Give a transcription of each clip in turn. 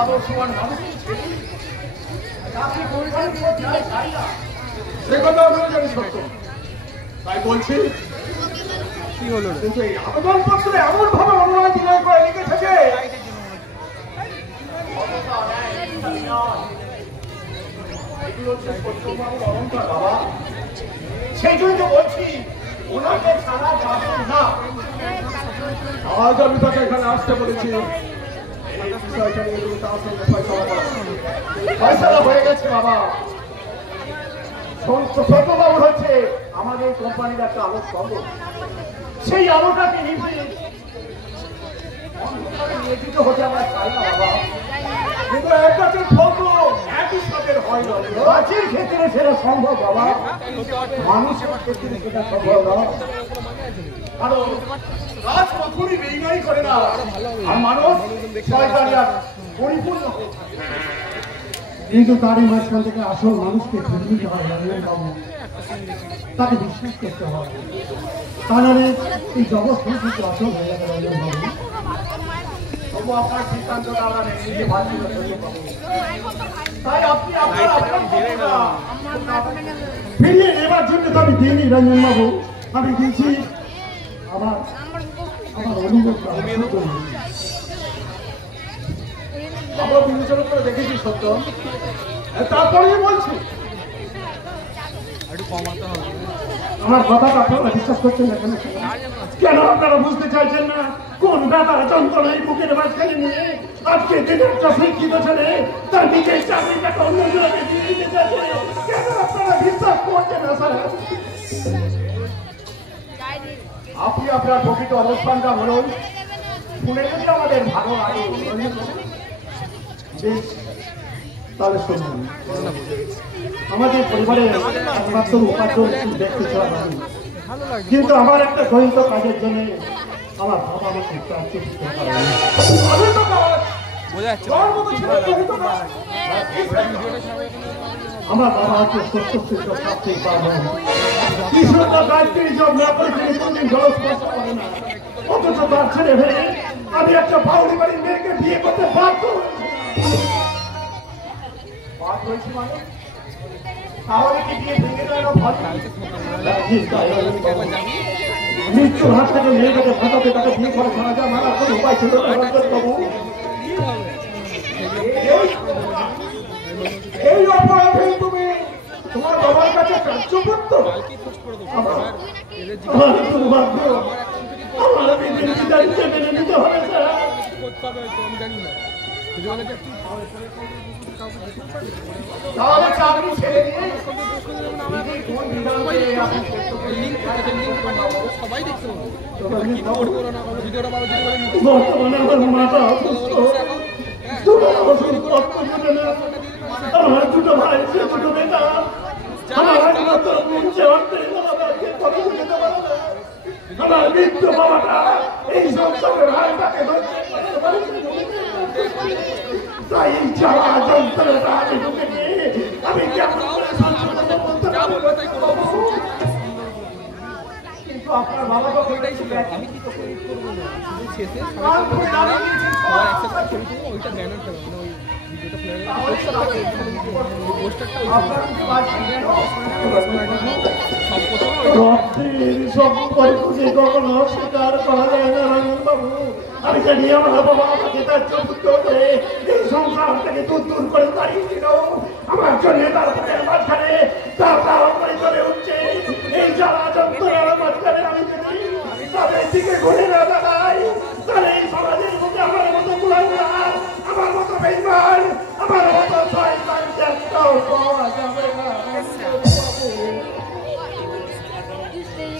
আদর্শবান মানুষ সে কথা আমরা জানি সত্য, তাই বলছি কি হলো কিন্তু এই আবেদনপত্রে এমন ভাবে অনুরোধ করে লিখে থাকে বাবা, সেই জন্য বলছি ওনাকে ছাড়া যাবেন না। আজ আমি তাকে এখানে আসতে বলেছি, ফয়সালা হয়ে গেছে বাবা। ছোটবাবু হচ্ছে আমাদের কোম্পানির একটা আলোক স্তম্ভ, সেই আলোটাকে নিয়োজিত হতে আমরা চাই না বাবা, কিন্তু এক গাছের ফল একই সাথে হয় না। গাছের ক্ষেত্রে সেটা সম্ভব বাবা, মানুষের ক্ষেত্রে সেটা সম্ভব না। কারণ গাছ কখনই বেইমানি করে না, আর মানুষ শয়তানি আর পরিপূর্ণ। কিন্তু তারই মাঝখান থেকে আসল মানুষকে খুঁজে নিতে হয়, তাকে বিশ্বাস করতে হয়, তাহলে এই জগৎ সংস্কৃতি আসল হয়ে যাবে। তবু আপনার সিদ্ধান্তটা আমরা নিজে ভাবছি, তাই আপনি ফিরিয়ে নেবার জন্য তো আমি দিইনি রঞ্জন বাবু, আমি দিয়েছি আমার আমরা বিবেচনা করে দেখেছি সত্য, তারপরে বলছি আমার কথাটা আপনারা বিশ্বাস করছেন না কেন? কেন আপনারা বুঝতে চাইছেন না? কোন ব্যাপার যন্ত্রণায় বুকের মাঝখানে নিয়ে আজকে দিনে একটা শিক্ষিত ছেলে তার নিজের চাকরিটাকে অন্যজনকে দিয়ে দিতে চাইছে, কেন আপনারা বিশ্বাস করছেন না? স্যার আপনি আপনার প্রকৃত অবস্থানটা বলুন, শুনে যদি আমাদের ভালো লাগে তাহলে শুনুন। আমাদের পরিবারে একমাত্র উপার্জন দেখতে চাওয়া, কিন্তু আমার একটা দৈহিক কাজের জন্য আমার বাবা আমাকে আমার বাবা হচ্ছে সত্য শাস্তি পাবেন, কৃষ্ণটা গায়ত্রী জব না করে তিনি কোনদিন জল স্পর্শ করে না, অথচ তার ছেলে ভেবে আমি একটা বাউলি বাড়ির মেয়েকে বিয়ে করতে বাধ্য হয়েছি। মানে তাহলে কি বিয়ে ভেঙে যায় না? মৃত্যুর হাত থেকে মেয়েটাকে ভাটাতে তাকে বিয়ে করে ছাড়া যায়, মারার কোনো উপায় ছিল বাবু? এই অপরাধে তুমি তোমার বাবার কাছে কার্য করতো? আমার দুর্ভাগ্য, আমার বিধানকে মেনে নিতে হবে স্যার। তাহলে চাকরি ছেড়ে দিয়ে সবাই দেখতে বর্তমানে আমার মাথা অসুস্থ, আমার দুটো ভাই, সে দুটো বেটা, আমার মৃত্যু বাবাটা এই সংসারের ভাইটাকে তাই যাওয়া যন্ত্রটা আমি ঢুকে নিয়ে আমি কিন্তু আপনার বাবা তো ওইটাই ছিল, আমি কি তো করবো না শেষে ওইটা ব্যানার দেবো না, ওই কখনো স্বীকার করা যায় না রঞ্জন বাবু। আমি জানি আমার বাবা আমাকে তার চতুর্থ করে এই সংসার থেকে দূর করে দাঁড়িয়েছিল, আমার জন্য তার মাঝখানে করে চলে উঠছে এই জ্বালা যন্ত্রণার মাঝখানে। আমি যদি তাদের দিকে ঘুরে না দাঁড়াই তাহলে এই সমাজের মধ্যে আমার মতো কুলাঙ্গার, আমার মতো বেঈমান, আমার মতো শয়তান একটাও পাওয়া যাবে না।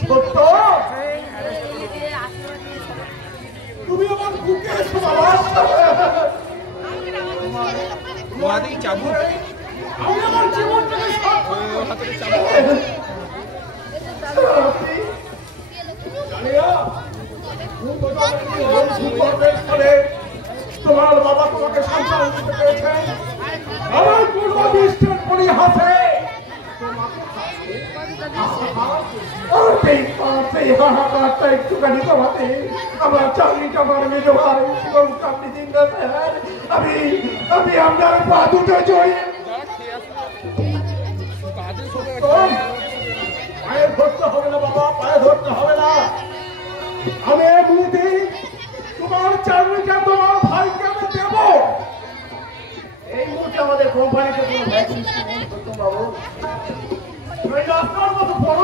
সত্য তুমি আমার বুকে এসো বাবা, আমি আমার জীবনটাকে তোমার বাবা তোমাকে সন্তান দিতে পেরেছেন, আমার পূর্ব দৃষ্টির পরিহাসে আর সেই হাহাকারটা একটুখানি কমাতে আমার চাকরিটা আমার মেজ ভাই শিবম আপনি চিন্তা স্যার আমি আপনার পা দুটো জড়িয়ে পায়ে ধরতে হবে না বাবা, পায়ে ধরতে হবে না। আমি এমনিতে তোমার চাকরিটা তোমার ভাইকে আমি দেব। এই মুহূর্তে আমাদের কোম্পানিতে কোনো ভ্যাকেন্সি নেই বাবু। আপনার মতো বড়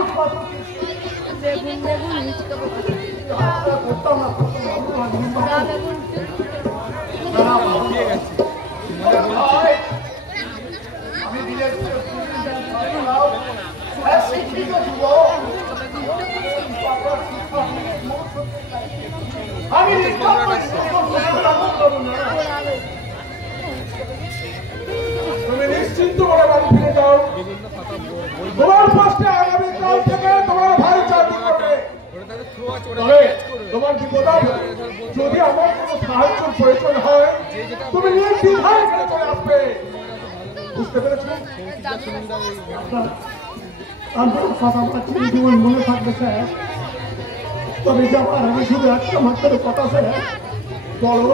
করতাম না আমি দিলে শিক্ষিত যুবক আমি তুমি নিশ্চিন্ত করে বাড়ি ফিরে যাও। তোমার পাশে আগামীকাল থেকে তোমার ভাই চাকরি করবে। তোমার বিপদ যদি আমার কোনো সাহায্য প্রয়োজন হয় তুমি নির্দ্বিধায় এখানে চলে আসবে। বুঝতে পেরেছো? আমার কথা আমার চির জীবন মনে থাকবে স্যার। তবে যাবার আমি শুধু একটা মাত্র কথা স্যার, বলো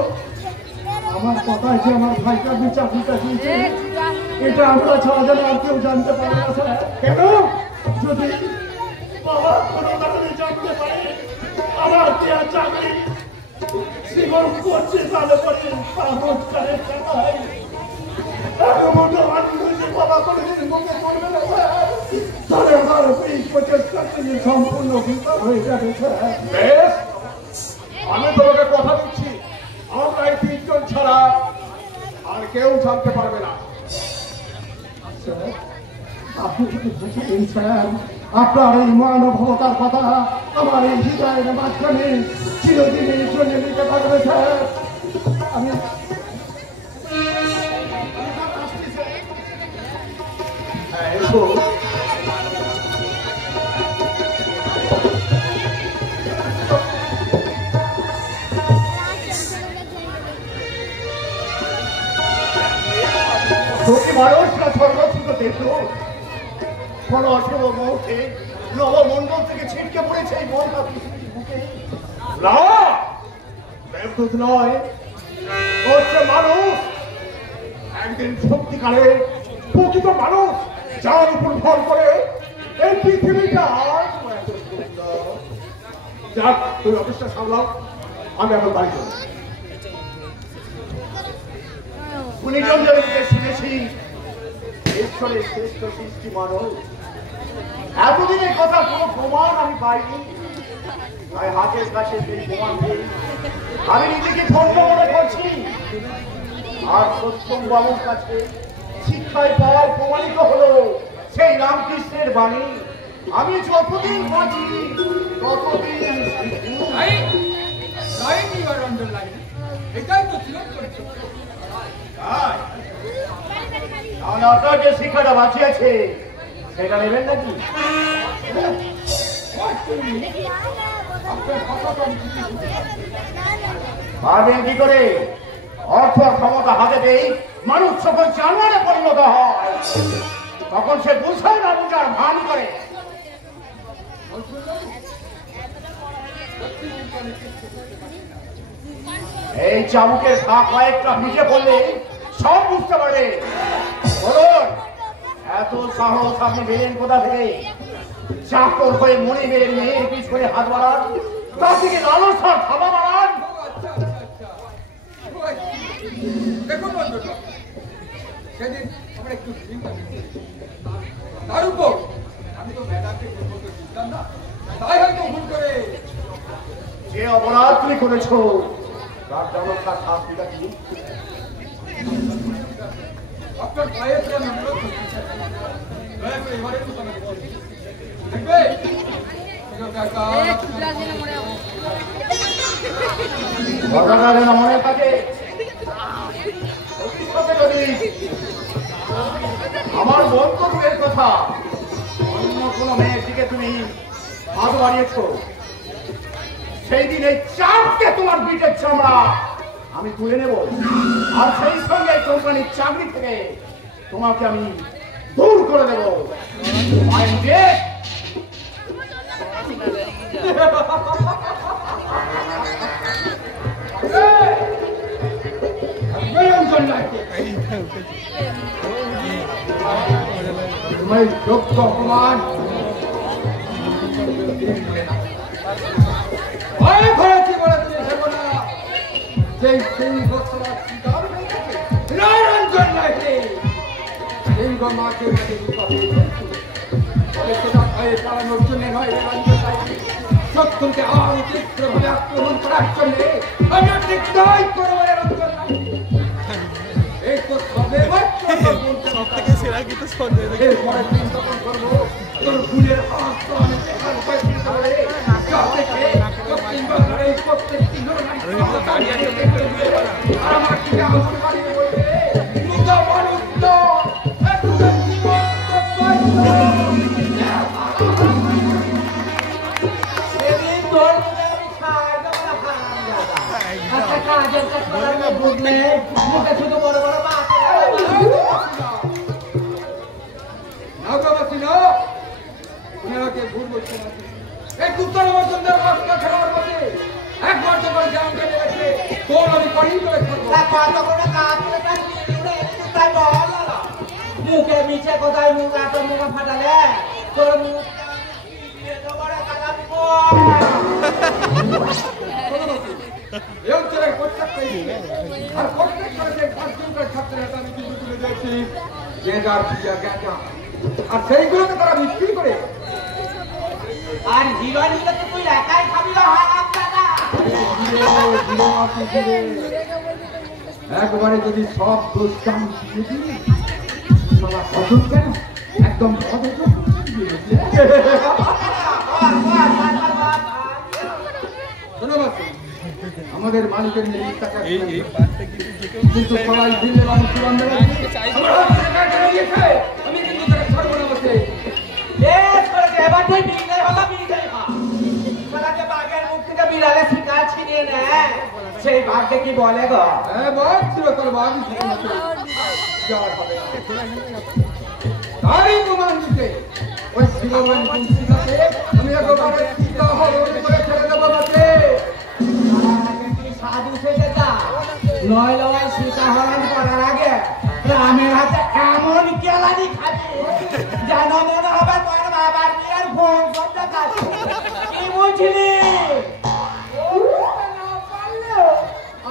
আমার কথা যে আমার ভাইকে আপনি চাকরিটা দিয়েছেন এটা আমরা ছাড়া যেন আর কেউ জানতে পারে না স্যার। কেন? যদি বাবা কোনো কারণে জানতে পারে আমার কি আর চাকরি জীবন করছে তাহলে করছে রোজগারের টাকায় বাবা কোনোদিন মুখে করবে না স্যার। তাহলে আমার এই প্রচেষ্টা থেকে সম্পূর্ণ বিফল হয়ে যাবে স্যার। বেশ, আমি তোমাকে কথা দিচ্ছি আমরা এই 3 জন ছাড়া আর কেউ জানতে পারবে না। আপনার এই মানবতার কথা আমার এই হৃদয়ের মাঝখানে চিরদিনের জন্য লিখে থাকবে স্যার। আমি মানুষরা সর্বত্র দেখল কোন অশুভ মুহূর্তে নবমন্ডল থেকে ছিটকে পড়েছে এই মনটা পৃথিবীর বুকে। নয় হচ্ছে মানুষ, একদিন সত্যিকারে প্রকৃত মানুষ যার উপর ভর করে এই পৃথিবীটা এত সুন্দর। যাক, তুমি অফিসটা সামলাও, আমি এখন বাড়ি যাবো। 19 জন শুনেছি ঈশ্বরের শ্রেষ্ঠ সৃষ্টি মানব। এতদিনের কথা কোনো প্রমাণ আমি পাইনি, তাই হাতের কাছে সেই প্রমাণ নেই। আমি নিজেকে ধন্য মনে করছি, আর সত্যম বাবুর কাছে শিক্ষায় পাওয়ার প্রমাণিত হলো সেই রামকৃষ্ণের বাণী। আমি যতদিন বাঁচি ততদিন এটাই তো ছিল। আপনার যে শিক্ষাটা বাঁচিয়েছে সেটা নেবেন নাকি? ভাবেন কি করে অর্থ ক্ষমতা হাতে পেয়ে মানুষ যখন জানোয়ারে পরিণত হয় তখন সে বুঝে না বুঝার ভান করে। এই চাবুকের কয়েকটা নিচে পড়লে সব বুঝতে পারবে। বলুন, এত সাহস আপনি বেরেন কোথা থেকে? চাকর হয়ে মনে বেরেন মেয়ের পিছ করে হাত বাড়ান, তার থেকে লালসার থাবা বাড়ান। সেদিন আমরা একটু তার উপর আমি তো ম্যাডামকে বুঝতাম না, তাই হয়তো ভুল করে যে অপরাধ তুমি করেছো তার জন্য তার শাস্তিটা কি? আপনার পায়ে প্রাণ অনুরোধ করছি, দয়া করে এবারে তো আমাকে দেখবে মনে থাকে যদি আমার বন্ধুদের কথা অন্য কোন মেয়ের দিকে তুমি হাত বাড়িয়েছ, সেই দিন এই চাপকে তোমার পিঠের চামড়া আমি তুলে নেব, আর সেই সঙ্গে কোম্পানির চাকরি থেকে তোমাকে আমি দূর করে দেবো। तुम्हें যোগ্য অপমান ভয় করেছি বলে তুমি ভেবো না সেই সিংহ তোমার শিকার হয়ে গেছে নিরঞ্জন নাকি সিংহ মাকে মাঝে বিপদে তবে সেটা ভয়ে পালানোর জন্য নয় নিরঞ্জন নাকি শত্রুকে আরো তীব্রভাবে আক্রমণ করার জন্য আমি ঠিক তাই করবো নিরঞ্জন নাকি এই তো সবে সব থেকে সেরা গীত শুনতে এরপরে দিন তখন করবো তোর ফুলের হাত তো আমি দেখার উপায় দিতে পারে যা দেখে দক্ষিণ বাংলার এই প্রত্যেকটি আর আমার থেকে আগুন বাড়িয়ে বলবে মুদা মানুষ তো একদম জীবন সেদিন তোর আমি খাই না আচ্ছা কাজের কাজ করার বুঝলে মুখে শুধু বড় বড় মাছ নাগরাবাসী না ওনাকে ভুল বলছে না এই উত্তর বর্তমানের রাস্তা খেলার মধ্যে একবার যখন জাম কেটে গেছে তোর আমি কঠিন করে করবো মুখে মিছে কোথায় মুখ এত মুখে ফাটালে তোর মুখ এই অঞ্চলের প্রত্যেকটাই আর প্রত্যেকটা যে পাঁচজনকার ছাত্রের হাতে আমি কিন্তু তুলে দিয়েছি যে যার বিয়া জ্ঞান আর সেইগুলোকে তারা বিক্রি করে আর হিরোইন তো তুই একাই খাবি না একবারে যদি সব দোষ আমি শিখে দিই অসুখ কেন একদম আমাদের মালিকের কিন্তু সবাই দিলে মানুষ আমি কিন্তু তারা ছাড়বো না বসে এবার তুই বিড়ালের হলো বিড়াল সারাকে বাঘের মুখ থেকে বিড়ালের শিকার ছিনিয়ে নেয় সেই বাঘকে কি বলে গো বাঘ ছিল তোর বাঘই ছিল তারই প্রমাণ দিতে ওই শিরোমণ কুঞ্চিতাকে আমি একবারে সীতা হরণ করে ছেড়ে দেবো বাসে সাধু সেজে যা নয় লয় সীতা হরণ করার আগে রামের হাতে এমন কেলানি খাবি যেন মনে হবে তোর বাবার বিয়ের ভোগ করতে খাচ্ছি কি বুঝলি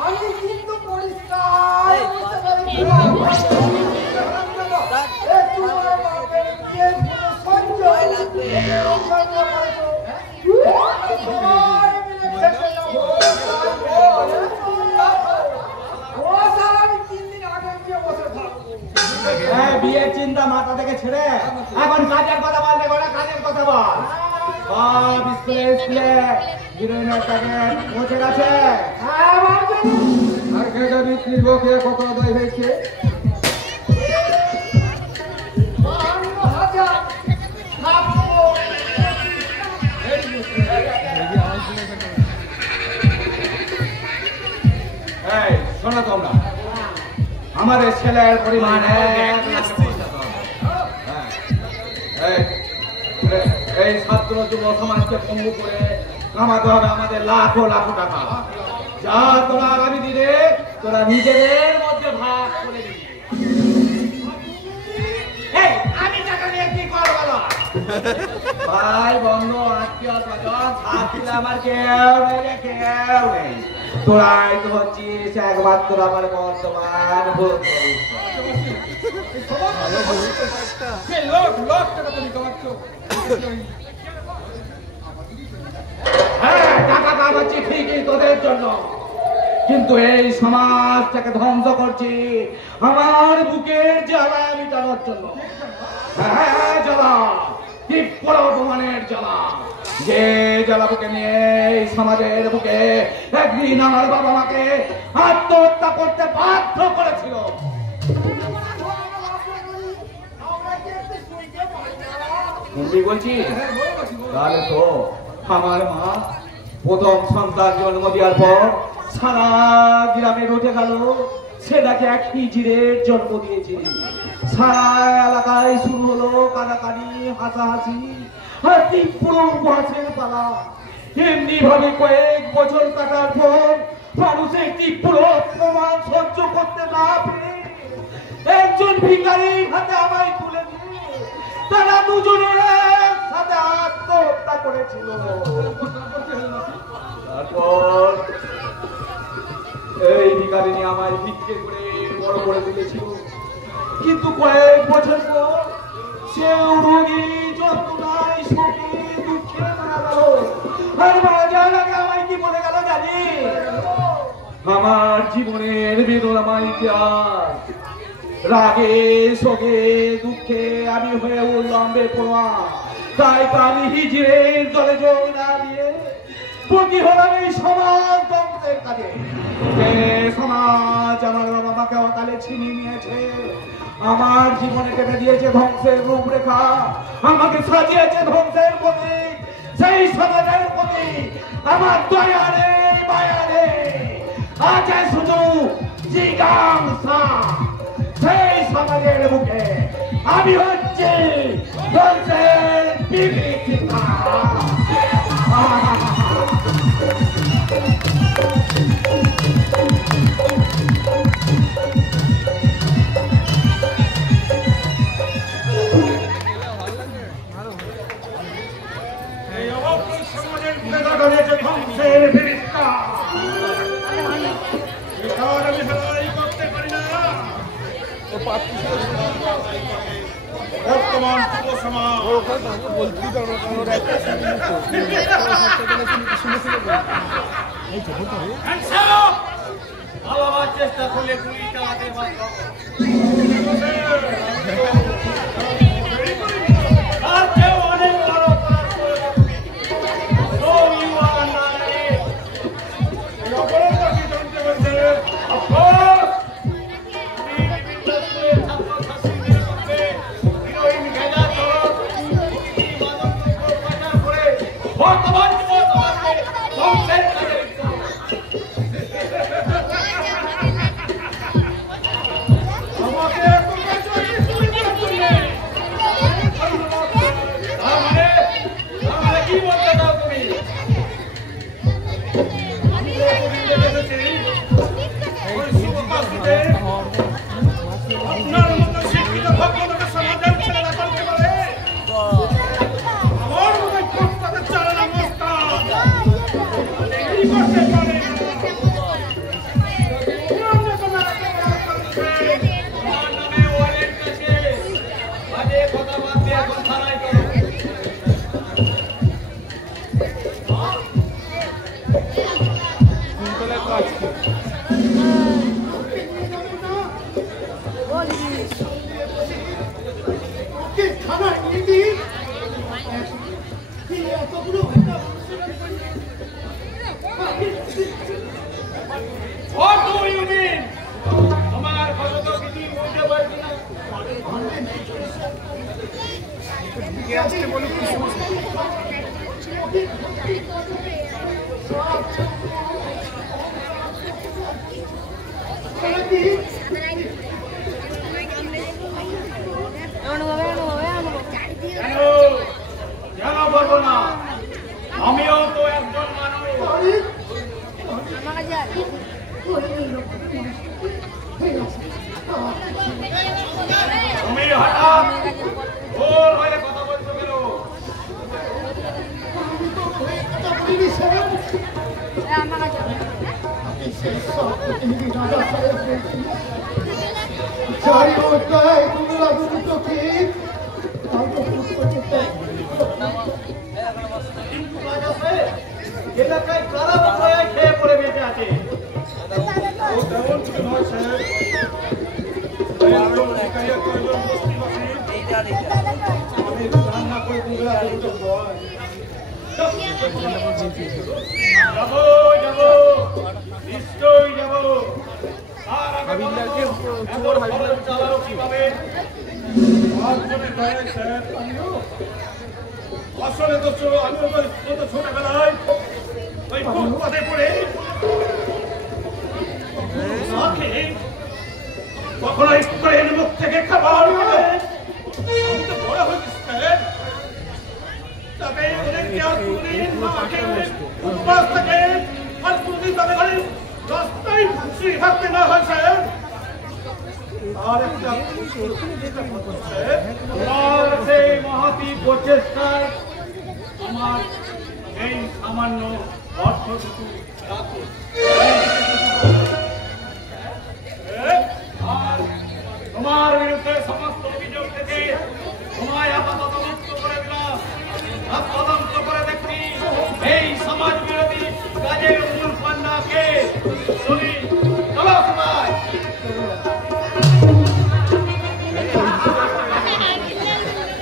আমি কিন্তু পরিষ্কার বিয়ের চিন্তা মাথা থেকে ছেড়ে এখন কাজের কথা বলতে গেলে কাজের কথা বল সব স্কুলে হিরোইনের কাছে পৌঁছে গেছে আর খেয়ে বিক্রির বকে কত আদায় হয়েছে শোনো তোমরা আমাদের ছেলের পরিমাণ এই ছাত্র যুব সমাজকে পঙ্গু করে কামাতে হবে আমাদের লাখো লাখো টাকা যা তোরা আগামী দিনে তোরা নিজেদের মধ্যে ভাগ করে দিবি আমি টাকা নিয়ে কি করবো বলো ভাই বন্ধু আত্মীয় স্বজন ছাত্রীরা আমার কেউ নেই রে কেউ নেই তোরাই তো হচ্ছিস একমাত্র আমার বর্তমান হ্যাঁ টাকা কামাচ্ছি ঠিকই তোদের জন্য কিন্তু এই সমাজটাকে ধ্বংস করছি আমার বুকের জ্বালা মিটানোর জন্য হ্যাঁ জ্বালা তীব্র অপমানের জ্বালা যে জ্বালা বুকে নিয়ে এই সমাজের বুকে একদিন আমার বাবা মাকে আত্মহত্যা করতে বাধ্য করেছিল বলছি তাহলে তো আমার মা প্রথম সন্তান জন্ম দেওয়ার পর সারা গ্রামে উঠে গেল সেটাকে এক হিজড়ের জন্ম দিয়েছে সারা এলাকায় শুরু হলো কানাকানি হাসাহাসি আর তীব্র মাছের পালা এমনি ভাবে কয়েক বছর কাটার পর মানুষ একটি পুরো অপমান সহ্য করতে না পেরে একজন ভিখারির হাতে আমায় তুলে দিয়ে তারা দুজনে একসাথে আত্মহত্যা করেছিল। তারপর এই ভিখারিনী আমায় ভিক্ষে করে বড় করে তুলেছিল, কিন্তু কয়েক বছর পর সেও রোগী যন্ত্রণায় শোকে দুঃখে মারা গেল। আর মারা যাওয়ার আগে আমায় কি বলে গেল জানি? আমার জীবনের বেদনাময় ইতিহাস, রাগে শোকে দুঃখে আমি হয়ে উঠলাম বেপরোয়া। তাই তো আমি হিজড়ের দলে যোগ না দিয়ে প্রতি হলাম এই সমাজ ধ্বংসের কাজে। যে সমাজ আমার বাবা মাকে অকালে ছিনিয়ে নিয়েছে, আমার জীবনে কেটে দিয়েছে ধ্বংসের রূপরেখা, আমাকে সাজিয়েছে ধ্বংসের প্রতীক, সেই সমাজের প্রতি আমার দয়া নেই মায়া নেই, আছে শুধু জিজ্ঞাসা। সেই সমাজের বুকে আমি হচ্ছি ধ্বংসের বিভীষিকা। ধ্বংসের বিভীষিকা আমি হেলাই করতে পারি না। বর্তমান যুব সমাজ ভালোবার চেষ্টা করলে গুলি চালাতে পারবো। আর কেউ অনেক বড় অপরাধ করে বর্তমান ধ্বংসের কাজে আপনার মতো শিক্ষিত ভক্তকে সমাজের ছেলেরা করতে পারে, আমার মতো তাদের চালানো মস্তান এই করতে পারে। আমিও তো একজন মানুষ। তুমি হঠাৎ ভুল হয়ে কথা বলছো কেন? এলাকায় কারা বড়ায় খেয়ে পড়ে বেঁচে আছে? যাবো যাবো নিশ্চয়ই যাবো। চালাও কিভাবে? আসলে তো আমি ছোটবেলায় ওই ফুটপাতে পড়ে কখনো স্কুলের মুখ থেকে খাবার আমি তো বড় হয়ে গেছে তাকে ওদেরকে আর কোনদিন মাকে রাস্তায় খুশি থাকতে না হয় সাহেব, আর একটা তোমার সেই মহাতি প্রচেষ্টায় আমার এই সামান্য অর্থটুকু রাখো। আর তোমার বিরুদ্ধে সমস্ত অভিযোগ থেকে তোমায় আপাতত মুক্ত করে দিলাম। তদন্ত করে দেখি এই সমাজ বিরোধী কাজের মূল পান্ডাকে। শুনি, চলো সমাজ।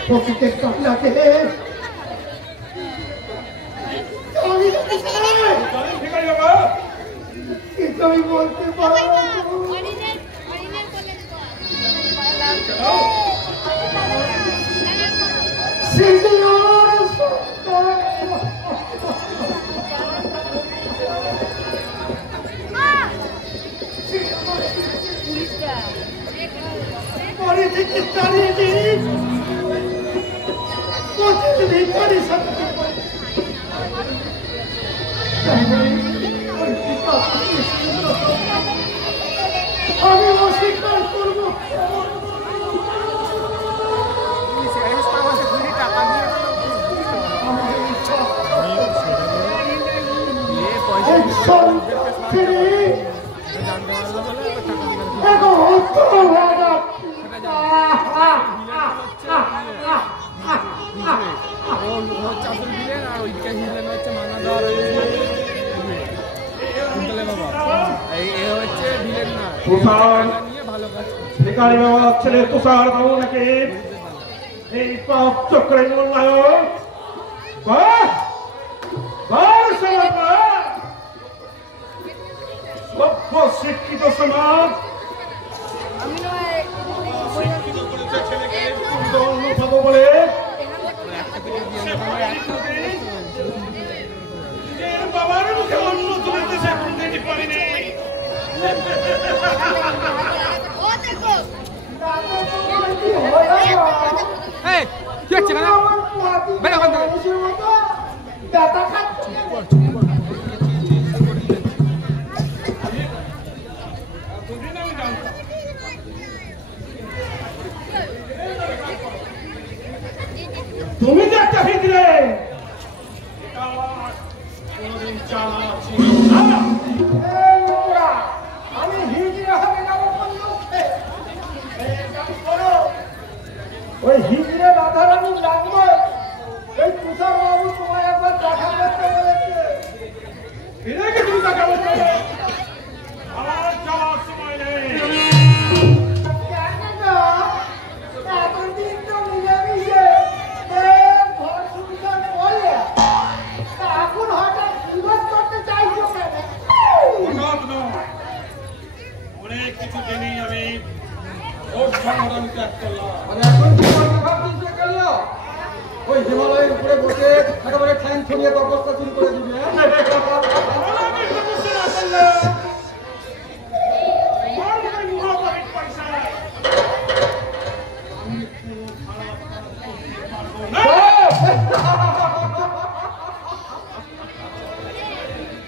প্রকৃতির কান্নাকে কিন্তু আমি বলতে পারবো পরে থেকে চালিয়ে দিন ভিতরে সাথে আমি অস্বীকার করবো। ভিখারি বাবার ছেলে তুষার বাবু নাকি এই পাপ চক্রের মূল্যায়ন সভ্য শিক্ষিত সমাজ শিক্ষিত করেছে ছেলেকে পাবো বলে বাবার মুখে অন্য তুলেছে কোনদিনই পারিনি। তুমি যে একটা ভিতরে আমি হিজড়ে হবে না ওই হিজড়ে রাধারানী লাগবে। এই তুষার বাবু তোমায় একবার দেখা করতে বলেছে। এটাকে তুমি দেখা করতে আমার যাওয়ার সময় নেই। এতদিন তো মিলেমিশে ঘর সংসার বলে এখন হঠাৎ বিরোধ করতে চাইছো কেন? হঠাৎ নয়, অনেক কিছু জেনেই আমি ওর সংগ্রাম ত্যাগ করলাম। মানে এখন কি করতে ভাবছিস রে কালিয়া? ওই হিমালয়ের উপরে বসে একেবারে ঠ্যাং ছড়িয়ে অবস্থা শুরু করে দিবি।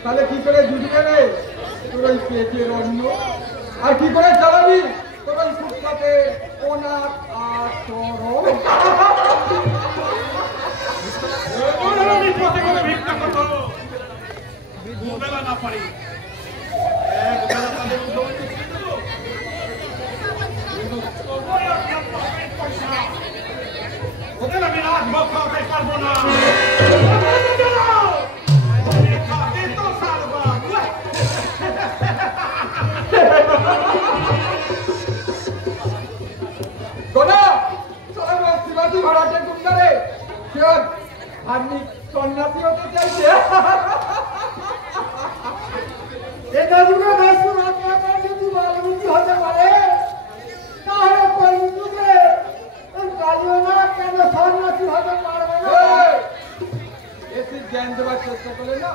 তাহলে কি করে জুটবে রে তোর ওই পেটের অন্ন? আর কি করে চালাবি তোর ওই ফুটপাতে ওনার আচরণ? আমি পথে করে ভিক্ষা করবো, দুবেলা না পারি একবেলা তাদের উদ্যোগে দিয়ে দেবো। কিন্তু তোমার একটা পকেট পয়সা ওদের আমি রাজভোগ খাওয়াতে পারবো না। খাতে তো সারবা গোনা চলো শিবাজি ভাড়াটে গুন্ডারে কেউ আপনি সন্ন্যাসী হতে চাইছে? এটা যুগে বেশুর আত্মাটা যদি বাল্মীকি হতে পারে তাহলে কলিযুগে কালিও না কেন সন্ন্যাসী হতে পারবে না? এসি জ্ঞান দেওয়ার চেষ্টা করলে না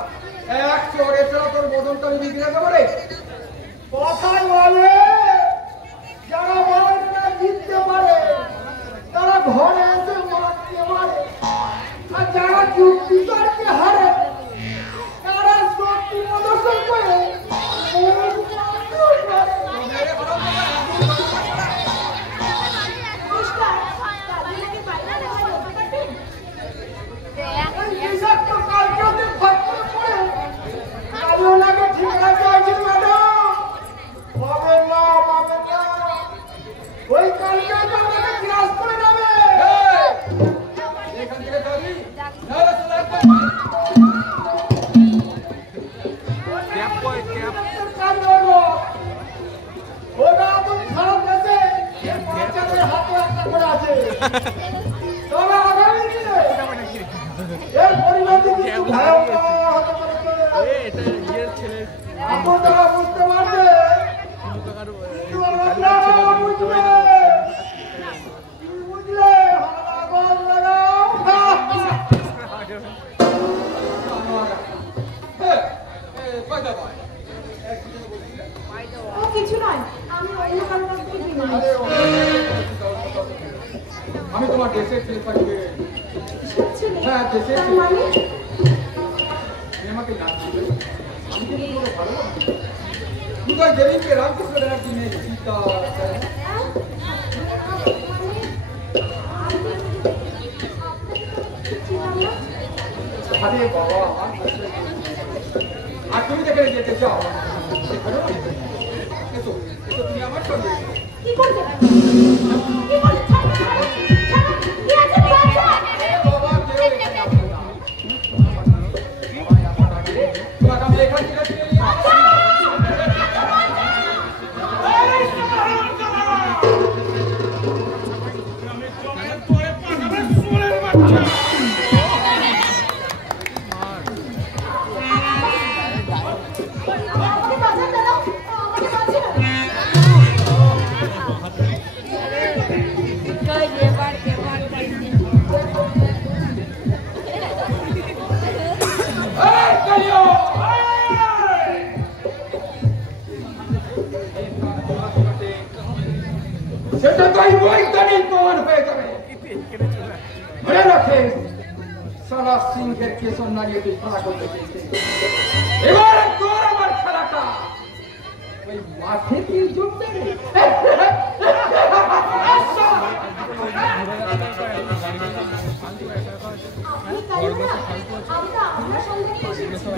100 এছাড়া তোর বদলটা আমি বিক্রি দেবো রে। কথাই বলে যারা মারতে জিততে পারে তারা ঘরে এসে মারতে পারে, আর যারা যুক্তি তর্কে হারে তারা শক্তি প্রদর্শন করে তবে আগামী দিনে এর পরিণতি কিন্তু ভয়ঙ্কর হতে পারে। এখন তারা বুঝতে পারছে কিন্তু আমরা বুঝলে বুঝলে আগুন লাগাও। ও কিছু নয়, আমি অন্য কারোর কাছ থেকে কিনে নিয়েছি। আমি তোমার দেশের ছেলে পাঠিয়ে ছেলে? হ্যাঁ, দেশের তার ছেলে। মানে? তুমি আমাকে ডাকছিলে, আমি কিন্তু তোমাকে ভালো লাগছে। তুমি তো যেদিনকে রামকৃষ্ণের একদিন এই সীতা আরে বাবা আর তুমি যেখানে যেতে চাও সেখানেও এসো, এসো তুমি আমার সঙ্গে এসো। কি করতে? কি করতে? ছাড়ো, ছাড়ো, ছাড়ো। কি আছে? কি আছে? বাবা কেউ এখানে আসবে না। তোমাকে আমি এখান থেকে ফিরে নিয়ে আসছি। আমি চোখের পরে পাঠাবে চোরের বাচ্চা। আমাকে বাঁচান দাদা, আমাকে বাঁচান। এই কালিও সেটা তাই বৈজ্ঞানিক প্রমাণ হয়ে যাবে। মনে রাখে সারা সিংহের কেশর নাড়িয়ে তুই খেলা করতে চেয়েছিস। এবার তোর আমার খেলাটা ওই মাঠে কি জুটবে রে? আপনি কাইও না, আমরা আপনার সঙ্গে এসেছি।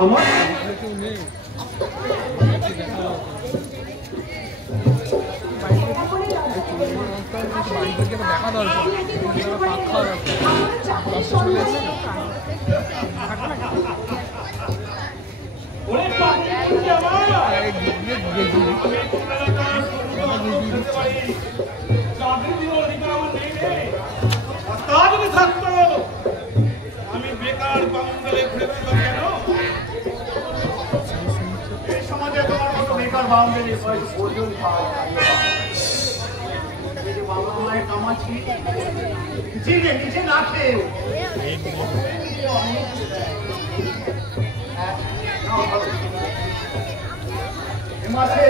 আমার ওরে পাগলি বলছি আমার। চাকরি দিবার অধিকার আমার নেই রে। আর তা যদি থাকতো আমি বেকার বামুনগালে ঘুরে বেড়াতাম কেন? এই সমাজে তোমার মতো বেকার বামুনগালি হয়তো প্রয়োজন পাওয়া যায় না। এই যে বাবা মায়ের কামাচ্ছি জিনে নিজে না খেয়ে মাসে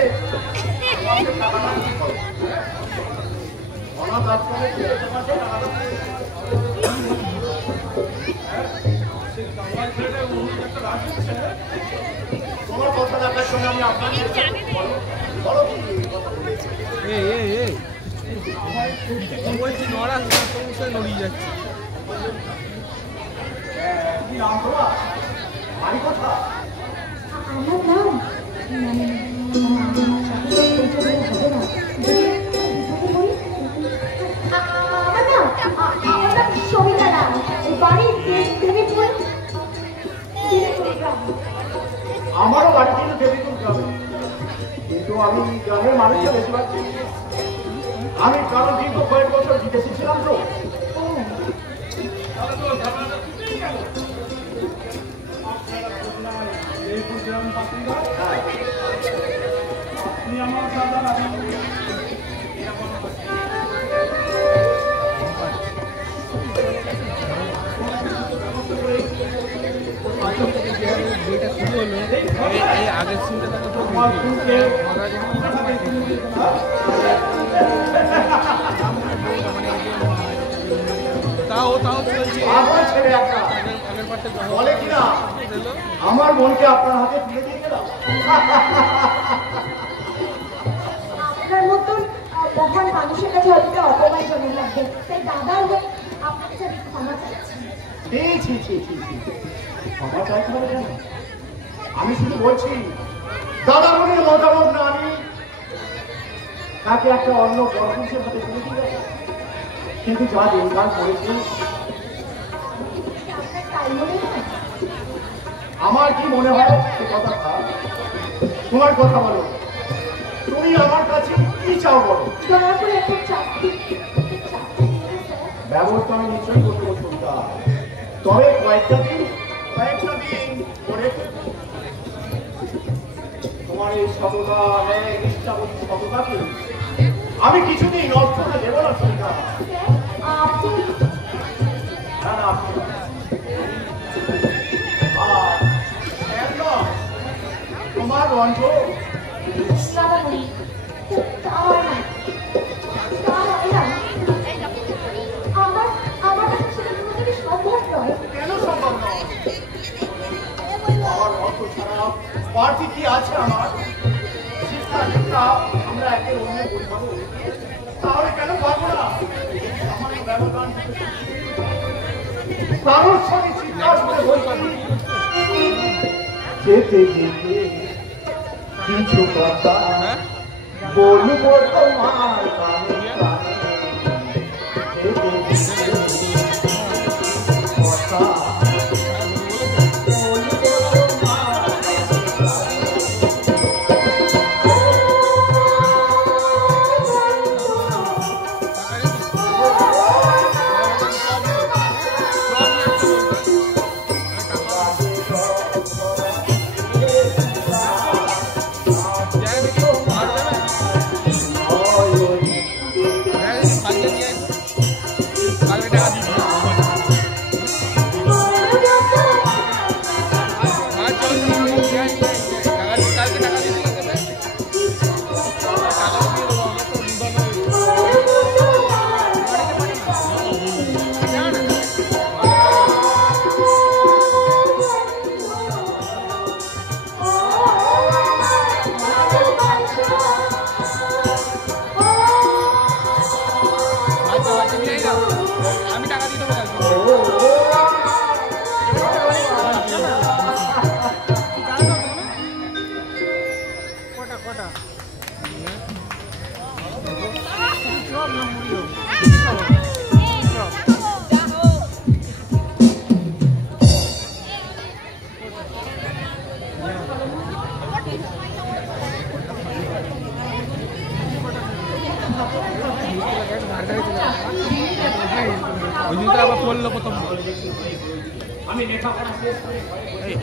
টাকা না কি করো? অনাথ আশ্রমে মাসে টাকা দাও। সেই কামাল ছেড়ে অন্য একটা রাজি আছে। তোমার কথা দেখার সঙ্গে আমি আপনার বলো বলো কি কথা বলছি? বলছি নড়া সমস্যায় নড়িয়ে যাচ্ছে। কি নাম তোমার? বাড়ি কোথায়? আমার নাম মানে হবে না। আমার নাম সবিতা রাম, বাড়ি দেবীপুর। আমারও বাড়ি ছিল দেবীপুর গ্রামে, কিন্তু আমি গ্রামের মানুষকে বেশি পাচ্ছি। আমি কারণ দীর্ঘ কয়েক বছর বিদেশে ছিলাম তো। তাহলে তো ঝামেলাটা ছুটেই গেল। এই গ্রাম বাসিন্দা আপনি আমার দাদা যেটা শুরু হলো এই আগের সিনটা তাও চলছে। আমার ছেলে একটা আগের পার্টে বলে কিনা আমার বোনকে আপনার হাতে তুলে দিয়ে গেলাম। আপনার মতন মহান মানুষের কাছে হয়তো অপমানজনক লাগবে, তাই দাদার হয়ে আপনার কাছে আমি ক্ষমা চাইছি। ক্ষমা চাইতে হবে কেন? আমি শুধু বলছি দাদা বোনের মতামত না আমি তাকে একটা অন্য পরপুরুষের হাতে তুলে দিয়ে গেলাম। কিন্তু যা দিনকাল করেছে আপনার তাই মনে হয়? আমার কি মনে হয় সে কথা থাক। তোমার কথা বলো, তুমি আমার কাছে কি চাও বলো? দয়া করে একটু চাকরি করতে চাই। ব্যবস্থা আমি নিশ্চয়ই করতে সুলতান, তবে কয়েকটা দিন পরে তোমার এই সততা সততাকে আমি কিছুদিন নষ্ট হতে দেবো না সুলতান। তোমার রঞ্জ কেন সম্ভব নয়? আমার অর্থ ছাড়া বাড়তি কি আছে আমার? শিক্ষা দীক্ষা আমরা একে অন্যের পরিবারও, তাহলে কেন পারবো না? আমার ব্যবধান কারোর সঙ্গে চিৎকার করে বলছি যেতে যেতে কিছু কথা বলবো তোমার কানে কানে, যেতে যেতে কথা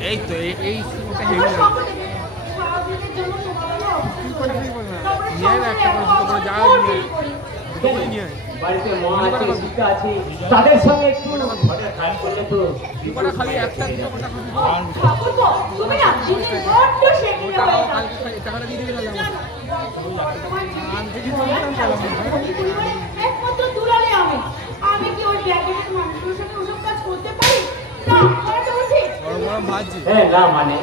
এই তো এই তাদের সঙ্গে একটু খালি একটা টাকাটা দিয়ে দিবি আমি কি ওর ব্যাগের মানুষের সঙ্গে ওসব কাজ করতে পারি না? মানে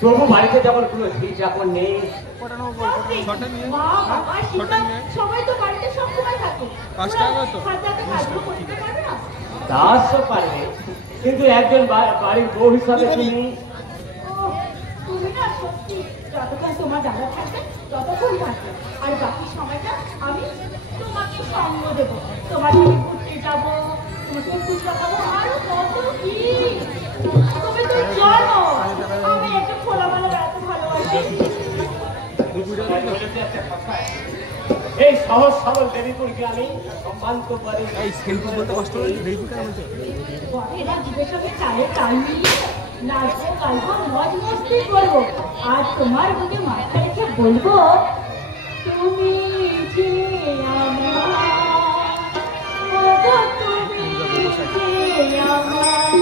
প্রভু বাড়িতে যেমন কোনো ঝি চাকর নেই, সবাই তো বাড়িতে সব সময় থাকে, তা তো পারবে, কিন্তু একজন বাড়ির বউ হিসাবে তুমি না সত্যি যতক্ষণ তোমার দাদা থাকবে ততক্ষণ থাকবে, আর বাকি সময়টা আমি তোমাকে সঙ্গ দেবো, তোমার সাথে ঘুরতে যাবো, তোমাকে খুশি লাগাবো, আরো কত কি। তুমি তো জানো আমি একটা খোলামেলা বেড়াতে ভালোবাসি। এই সহজ সরল দেবীপুরকে আমি সম্মানিত করি। এই সেলফি বলতে কষ্ট হচ্ছে, দেবীপুরকে বলতে এরা জীবের সঙ্গে চালে তাল মিলিয়ে নাচবো, গাইবো, মজ মস্তি করবো, আর তোমার বুকে মাথা রেখে বলবো তুমি যে আমার, তুমি যে আমার।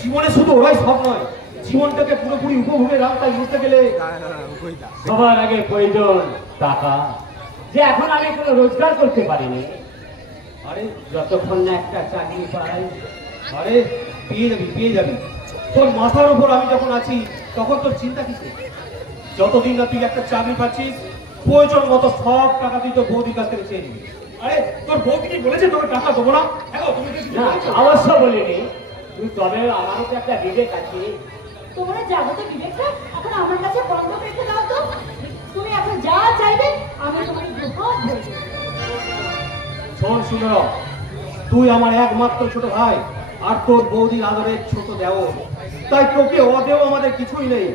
জীবনে শুধু ওরাই সব নয়, জীবনটাকে পুরোপুরি উপভোগের রাস্তায় বুঝতে গেলে সবার আগে প্রয়োজন টাকা। যে এখন আমি কোনো রোজগার করতে পারিনি, আরে যতক্ষণ না একটা চাকরি পাই। আরে পেয়ে যাবি। তোর মাথার উপর আমি যখন আছি তখন তোর চিন্তা কিসে? যতদিন না তুই একটা চাকরি পাচ্ছিস, প্রয়োজন মতো সব টাকা তুই তোর বৌদির কাছ থেকে চেয়ে নিবি। আরে তোর বৌদি কি বলেছে তোকে টাকা দেবো না? হ্যাঁ, তুমি কি না, অবশ্য বলিনি। তুই তবে আমারও তো একটা বিবেক আছে। তোমরা যাবতীয় বিবেকটা এখন আমার কাছে বন্ধ রেখে দাও তো। তুমি এখন যা চাইবে আমি তোমাকে দুহাত ধরে দেব। শোন সুন্দর, তুই আমার একমাত্র ছোট ভাই আর তোর বৌদির আদরের ছোট দেওর, তাই তোকে অদেও আমাদের কিছুই নেই।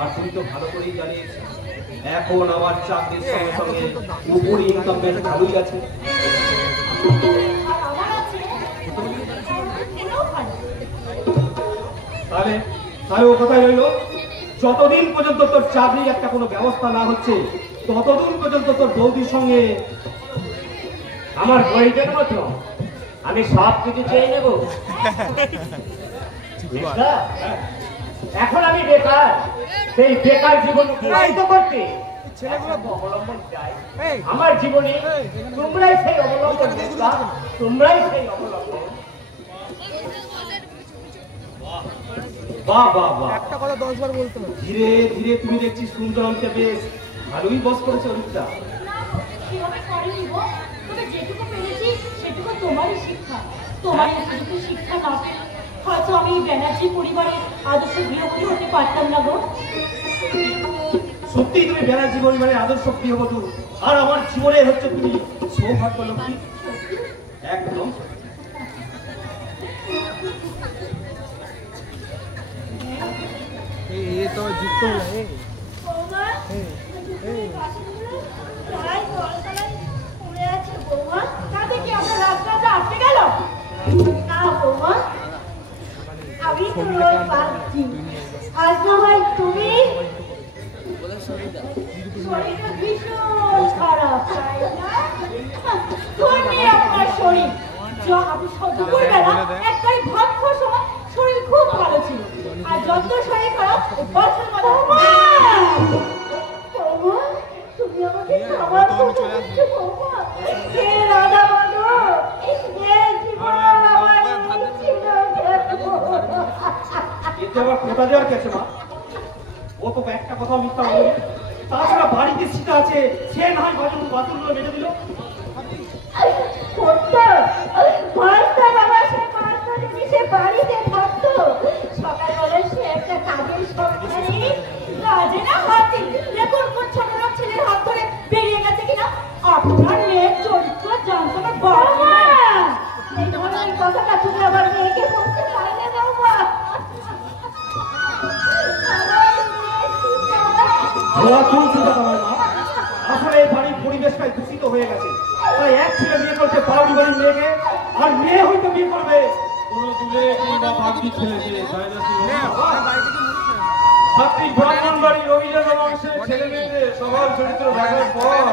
আর তুই তো ভালো করেই জানিস এখন আমার চাকরির সঙ্গে সঙ্গে উপরি ইনকাম বেশ ভালোই আছে। আর আমার আছে এটাও ভালো। তাহলে তাহলে ও কথাই রইলো, যতদিন পর্যন্ত তোর চাকরির একটা কোনো ব্যবস্থা না হচ্ছে ততদিন পর্যন্ত তোর বৌদির সঙ্গে আমার প্রয়োজন মতো আমি সব কিছু চেয়ে নেব। বুঝলা? এখন আমি বেকার, সেই বেকার জীবন অতিবাহিত করতে একটা অবলম্বন চাই। আমার জীবনে তোমরাই সেই অবলম্বন, বুঝলা? তোমরাই সেই অবলম্বন। বাহ বাহ বাহ, একটা কথা 10 বার বলতে হবে। ধীরে ধীরে তুমি দেখছি সুন্দরকে বেশ ভালোই বস করেছে অনেকটা। না, সেভাবে করিনি গো। তবে যেটুকু পেরেছি সেটুকু তোমারই শিক্ষা। তোমার উপযুক্ত শিক্ষা না পেলে হয়তো আমি ব্যানার্জি পরিবারের আদর্শ গৃহবধূ হতে পারতাম না গো। সত্যিই তুমি ব্যানার্জি পরিবারের আদর্শ গৃহবধূ, আর আমার জীবনে হচ্ছে তুমি সৌভাগ্য লক্ষ্মী। একদম ये तो जीत तो है। বৌমা, প্রায় গলতলায় পড়ে আছে বৌমা। তাতে কি আপনার রাস্তাটা আটকে গেল? না বৌমা, আমি তো রোজ ভাবছি আজ না হয় তুমি। শরীরটা ভীষণ খারাপ, তাই না? ধরবে আপনার শরীর। দুপুরবেলা একটাই ভাত খাওয়ার সময় শরীর খুব ভালো ছিল, আর যত শরীর খারাপ বছর কথা। তুমি আমাকে খাবার কথা দিচ্ছ বৌমা? কে রাধা বলো, কে জীবন আমার ছিল। এতে আবার খোটা দেওয়ার গেছে মা, ও তো একটা কথা মিথ্যা বলে। তাছাড়া বাড়িতে শীত আছে, সে না হয় বাথরুমগুলো মেজে দিল। বাড়িতে থাকতো, সকালবেলায় সে একটা কাজের সংসারী, কাজে না হাতে দেখুন কোন ছোট লোক ছেলের হাত ধরে বেরিয়ে গেছে কিনা। আপনার মেয়ের চরিত্র জানতে না বড়। এই ধরনের কথাটা তুমি আবার মেয়েকে বলতে পারলে না মা। আসলে এই বাড়ির পরিবেশটাই দূষিত হয়ে গেছে, তাই এক ছেলে বিয়ে করতে পাওনি বাড়ির মেয়েকে, আর মেয়ে হয়তো বিয়ে করবে কোনো দূরে কিংবা বাকি ছেলেকে, তাই না? ছাত্রী ব্রাহ্মণ বাড়ির অভিজাত বংশের ছেলে মেয়েদের স্বভাব চরিত্র দেখার পর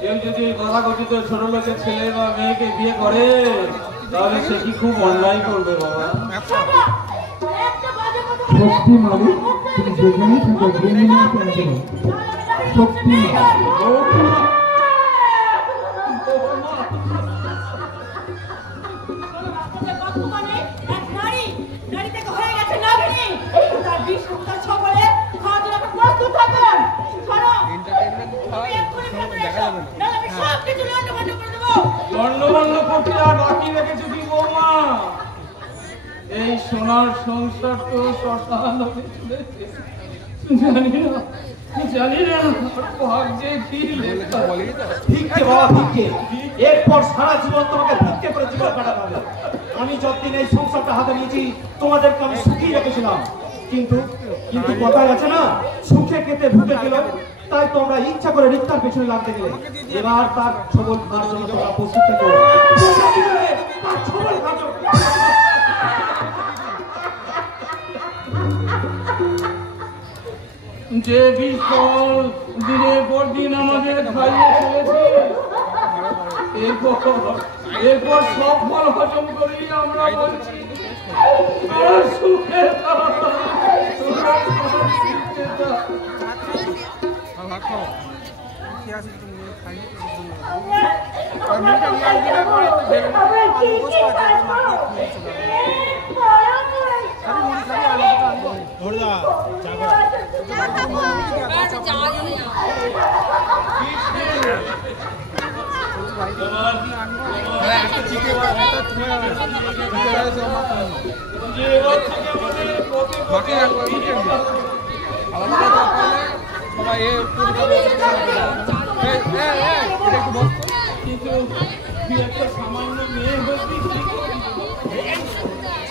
কেউ যদি তথাকথিত ছোট লোকের ছেলে বা মেয়েকে বিয়ে করে তাহলে সে কি খুব অন্যায় করবে বাবা? শক্তি মালিক, তুমি যেখানেই থাকো জেনে কেন শক্তি লন্ডভন্ড করতে আর বাকি রেখেছো কি বৌমা? এই সোনার সংসার তো শ্মশান হতে চলেছে। জানি না ভাগ্যে কি লেখা। ভিক্ষে বাবা, ভিক্ষে। এরপর সারা জীবন তোমাকে ভিক্ষে করে জীবন কাটাতে হবে। আমি যতদিন এই সংসারটা হাতে নিয়েছি তোমাদেরকে আমি সুখী রেখেছিলাম, কিন্তু কিন্তু কথাই আছে না, সুখে খেতে ভুতে গেল, তাই তোমরা ইচ্ছা করে রিক্তার পেছনে লাগতে গেলে। এবার তার ছবল খাওয়ার জন্য তোমরা প্রস্তুত থেকো। তার ছবল খাওয়ার জন্য। যে বিফল দিনের পর দিন আমাদের খাইয়ে চলেছে, এরপর সব ফল হজম করেই আমরা বলছি সুখে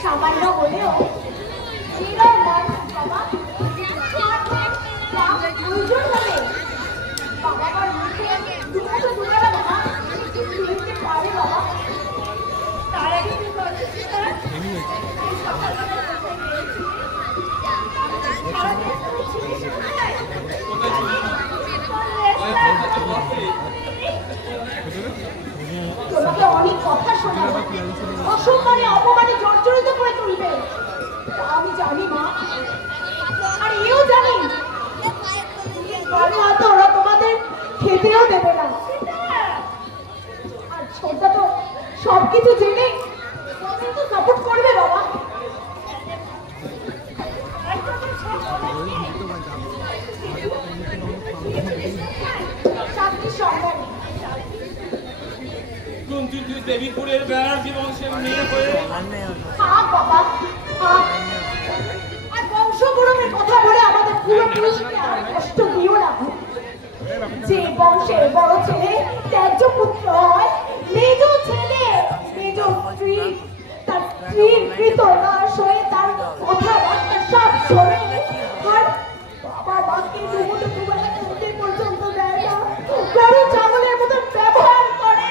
সামান্য হলেও তোমাকে অনেক কথা শোনাবো, অসম্মানে অপমানে জর্জরিত করে তুলবে, আমি জানি মা। আর এও জানি হয়তো ওরা তোমাদের খেতেও দেবে না। আর ছোটটা তো সবকিছু জেনে তো সাপোর্ট করবে বাবা। তুই দেবীপুরের ব্যানার্জি বংশের মেয়ে হয়ে বাবা, আর বংশগৌরবের কথা বলে আমাদের পূর্বপুরুষকে আর কষ্ট দিও না। যে বংশের বড় ছেলে ত্যায্য পুত্র হয়, মেজ ছেলে মেজ স্ত্রী তার স্ত্রীর কৃতদাস হয়ে তার কথাবার্তা সব শোনে, আর বাবা মাকে দুমুঠো দুবেলা খেতে পর্যন্ত দেয় না, গরু ছাগলের মতো ব্যবহার করে।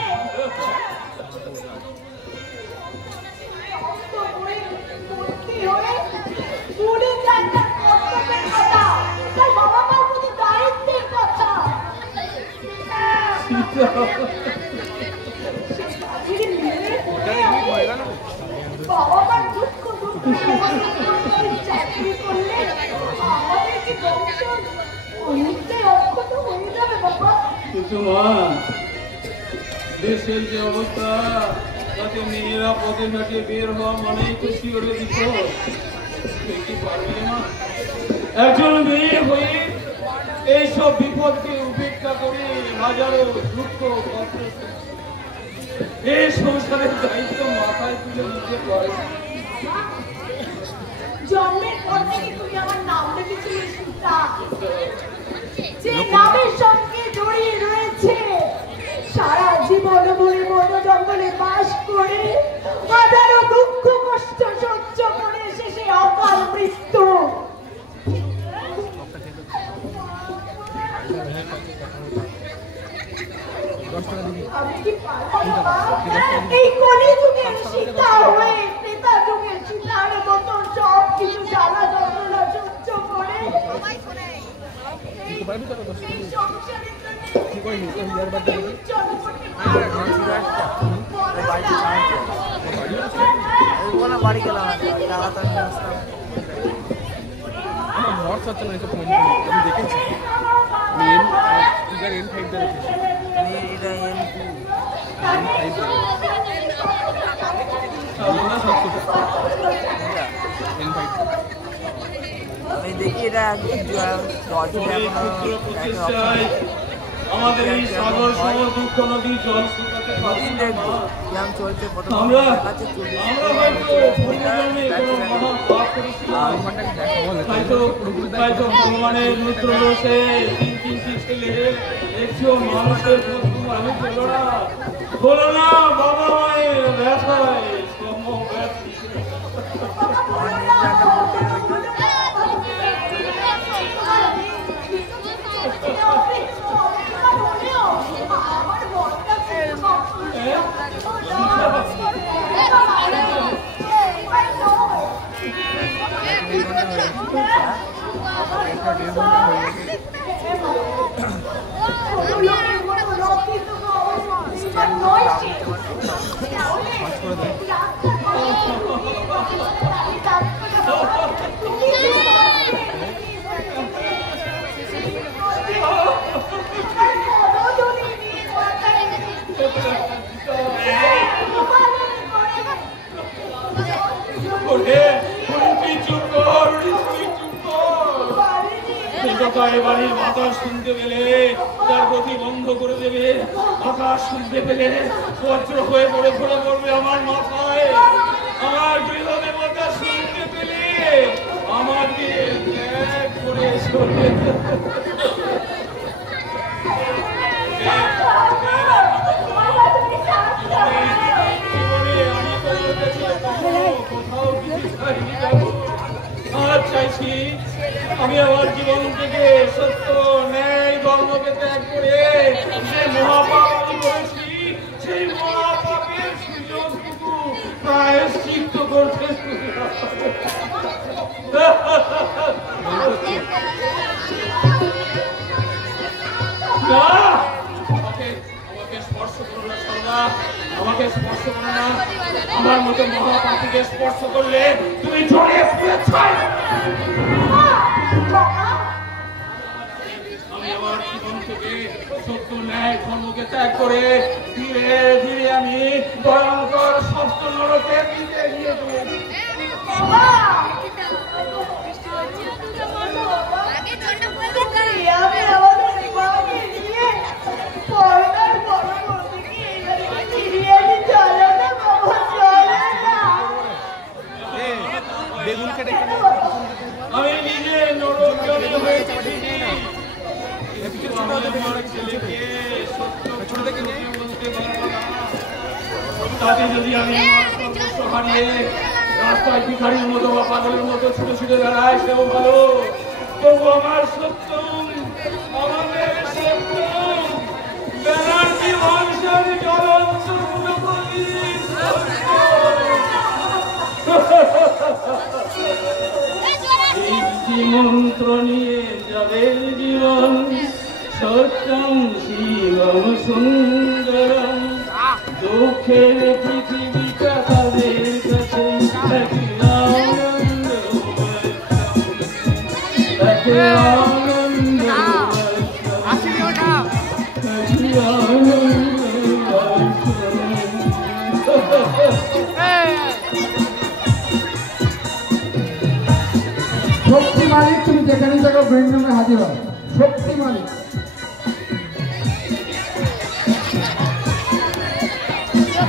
কিন্তু মা, দেশের যে অবস্থা, তাতে মেয়েরা পথে ঘাটে বের হওয়া মানেই খুশি করে দিত। কি পারবে মা? একজন মেয়ে হয়ে এইসব বিপদকে উপেক্ষা করে হাজারো দুঃখ কষ্ট এই সংসারের দায়িত্ব মাথায় তুলে নিতে পারে। জন্মের পর থেকে তুমি আমার নাম রেখেছিলে সীতা, যে নামের সঙ্গে জড়িয়ে রয়েছে সারা জীবন ভরে বন জঙ্গলে বাস করে হাজারো দুঃখ কষ্ট সহ্য করে শেষে অকাল মৃত্যু। আমি কি পারবো এই কলিযুগের সীতা হয়ে ত্রেতা যুগের সীতার মতো সব কিছু জ্বালা যন্ত্রণা সহ্য করে বাড়ি গেলাম আমার হচ্ছে না, এটা ফোন আমি দেখেছি N5 এটা আমি দেখি এটা আমাদের এই সাগর সমর দুঃখ নদী জল শুকাতে পারছি না। আমরা হয়তো ভগবানের মিত্র দোষে তিনটি ছেলে একশো মানুষের আমি বলো না বাবা মায়ের ব্যথায় বাড়ির বাতাস শুনতে পেলে তার গতি বন্ধ করে দেবে, আকাশ শুনতে পেলে বজ্র হয়ে পড়ে পড়ে পড়বে আমার মাথায়, আমার গৃহদেবতা শুনতে পেলে আমাকে ত্যাগ করে সরে কোথাও কিছু ছাড়িয়ে যাব। আর চাইছি আমি আমার জীবন থেকে সত্য ন্যায় ধর্মকে ত্যাগ করে যে মহাপাপ আমি করেছি সেই মহাপাপের সুযোগটুকু প্রায়শ্চিত্ত করতে আমাকে স্পর্শ করো না সর্দা, আমাকে স্পর্শ করো না। আমার মতো মহাপাপীকে স্পর্শ করলে তুমি জড়িয়ে আমি আমার জীবন থেকে সত্য ন্যায় ধর্মকে ত্যাগ করে ধীরে ধীরে আমি ভয়ঙ্কর সত্য নরকের দিকে এগিয়ে চলেছি। আমি নিজে নরক জন্ম হয়েছি, তাতে যদি আমি আমার সর্বস্ব হারিয়ে রাস্তায় ভিখারির মতো বা পাগলের মতো ছুটে ছুটে বেড়াই সেও ভালো, তবু আমার সত্য আমাদের সত্য ব্যানার্জি বংশের জ্বলন্ত এই মন্ত্র নিয়ে যাবে জীবন সত্যম শিবম সুন্দরম, দুঃখের পৃথিবীটা তাদের কাছে একটি আনন্দ, একটি আনন্দ, একটি আনন্দ। শক্তি মালিক তুমি যেখানে থাকো ব্রেন হাজির হয়। শক্তি মালিক